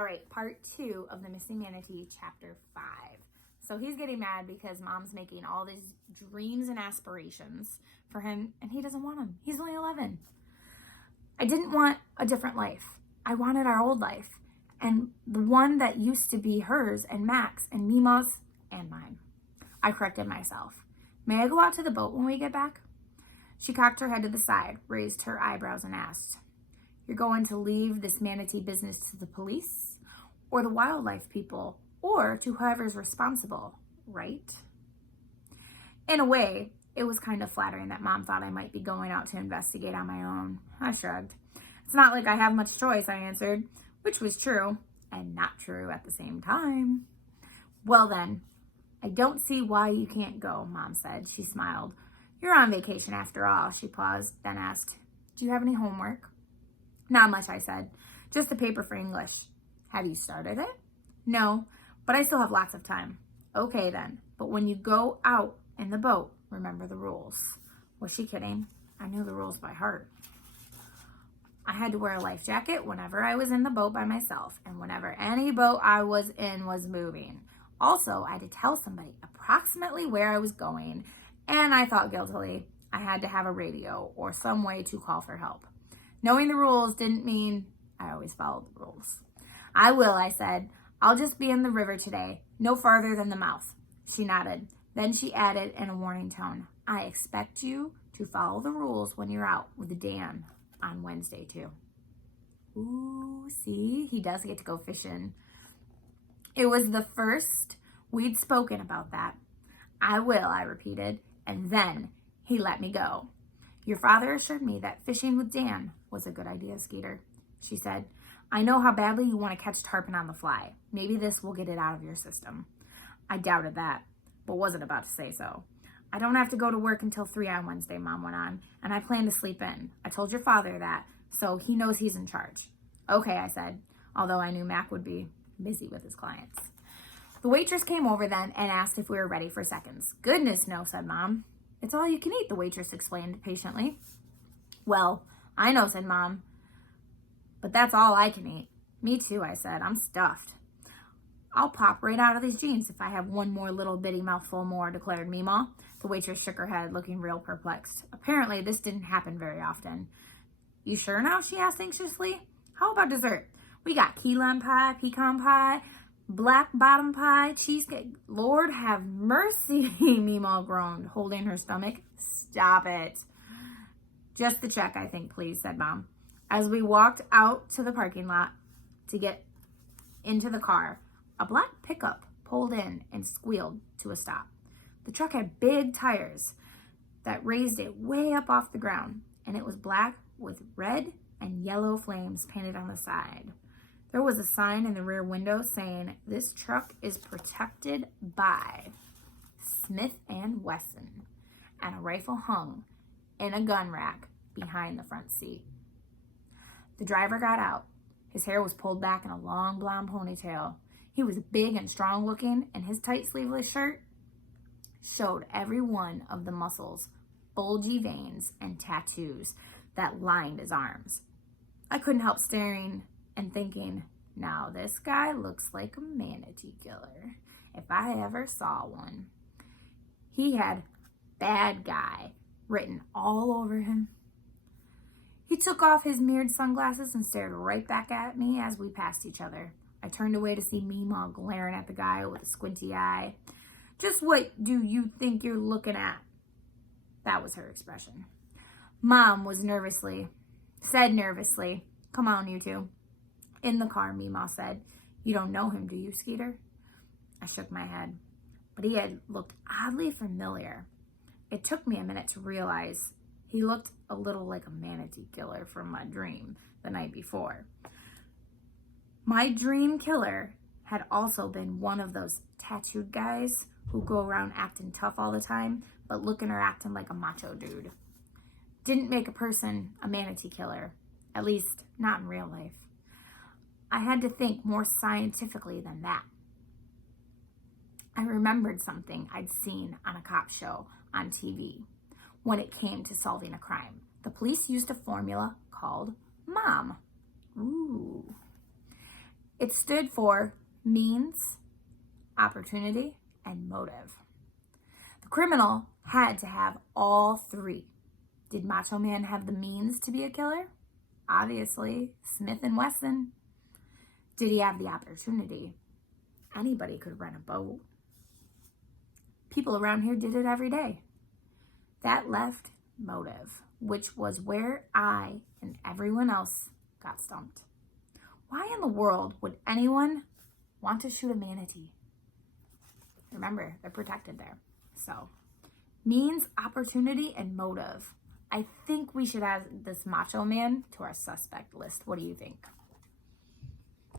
All right, part 2 of the Missing Manatee, chapter 5. So he's getting mad because mom's making all these dreams and aspirations for him, and he doesn't want them. He's only 11. I didn't want a different life. I wanted our old life, and the one that used to be hers and Max and Mima's and mine. I corrected myself. May I go out to the boat when we get back? She cocked her head to the side, raised her eyebrows, and asked, "You're going to leave this manatee business to the police or the wildlife people or to whoever's responsible, right?" In a way, it was kind of flattering that Mom thought I might be going out to investigate on my own. I shrugged. "It's not like I have much choice," I answered, which was true and not true at the same time. "Well then, I don't see why you can't go," Mom said. She smiled. "You're on vacation after all." She paused, then asked, "Do you have any homework?" "Not much," I said. "Just a paper for English." "Have you started it?" "No, but I still have lots of time." "Okay then, but when you go out in the boat, remember the rules." Was she kidding? I knew the rules by heart. I had to wear a life jacket whenever I was in the boat by myself and whenever any boat I was in was moving. Also, I had to tell somebody approximately where I was going, and I thought guiltily I had to have a radio or some way to call for help. Knowing the rules didn't mean I always followed the rules. "I will," I said. "I'll just be in the river today, no farther than the mouth." She nodded. Then she added in a warning tone, "I expect you to follow the rules when you're out with Dan on Wednesday too." Ooh, see, he does get to go fishing. It was the first we'd spoken about that. "I will," I repeated, and then he let me go. "Your father assured me that fishing with Dan was a good idea, Skeeter," she said. "I know how badly you want to catch tarpon on the fly. Maybe this will get it out of your system." I doubted that, but wasn't about to say so. "I don't have to go to work until 3 on Wednesday," Mom went on, "and I plan to sleep in. I told your father that, so he knows he's in charge." "Okay," I said, although I knew Mac would be busy with his clients. The waitress came over then and asked if we were ready for seconds. "Goodness, no," said Mom. "It's all you can eat," the waitress explained patiently. "Well, I know," said Mom, "but that's all I can eat." "Me too," I said. "I'm stuffed." "I'll pop right out of these jeans if I have one more little bitty mouthful more," declared Meemaw. The waitress shook her head, looking real perplexed. Apparently, this didn't happen very often. "You sure now?" she asked anxiously. "How about dessert? We got key lime pie, pecan pie, black bottom pie, cheesecake." "Lord have mercy," Meemaw groaned, holding her stomach. "Stop it." "Just the check, I think, please," said Mom. As we walked out to the parking lot to get into the car, a black pickup pulled in and squealed to a stop. The truck had big tires that raised it way up off the ground, and it was black with red and yellow flames painted on the side. There was a sign in the rear window saying, "This truck is protected by Smith & Wesson," and a rifle hung in a gun rack behind the front seat. The driver got out. His hair was pulled back in a long blonde ponytail. He was big and strong looking, and his tight sleeveless shirt showed every one of the muscles, bulgy veins, and tattoos that lined his arms. I couldn't help staring and thinking, now this guy looks like a manatee killer, if I ever saw one. He had "bad guy" written all over him. He took off his mirrored sunglasses and stared right back at me as we passed each other. I turned away to see Meemaw glaring at the guy with a squinty eye. "Just what do you think you're looking at?" That was her expression. Mom said nervously, "Come on, you two." In the car, Meemaw said, "You don't know him, do you, Skeeter?" I shook my head, but he had looked oddly familiar. It took me a minute to realize he looked a little like a manatee killer from my dream the night before. My dream killer had also been one of those tattooed guys who go around acting tough all the time, but looking or acting like a macho dude. Didn't make a person a manatee killer, at least not in real life. I had to think more scientifically than that. I remembered something I'd seen on a cop show on TV. When it came to solving a crime, the police used a formula called MOM. Ooh. It stood for means, opportunity, and motive. The criminal had to have all three. Did Macho Man have the means to be a killer? Obviously, Smith and Wesson. Did he have the opportunity? Anybody could rent a boat. People around here did it every day. That left motive, which was where I and everyone else got stumped. Why in the world would anyone want to shoot a manatee? Remember, they're protected there. So, means, opportunity, and motive. I think we should add this Macho Man to our suspect list. What do you think?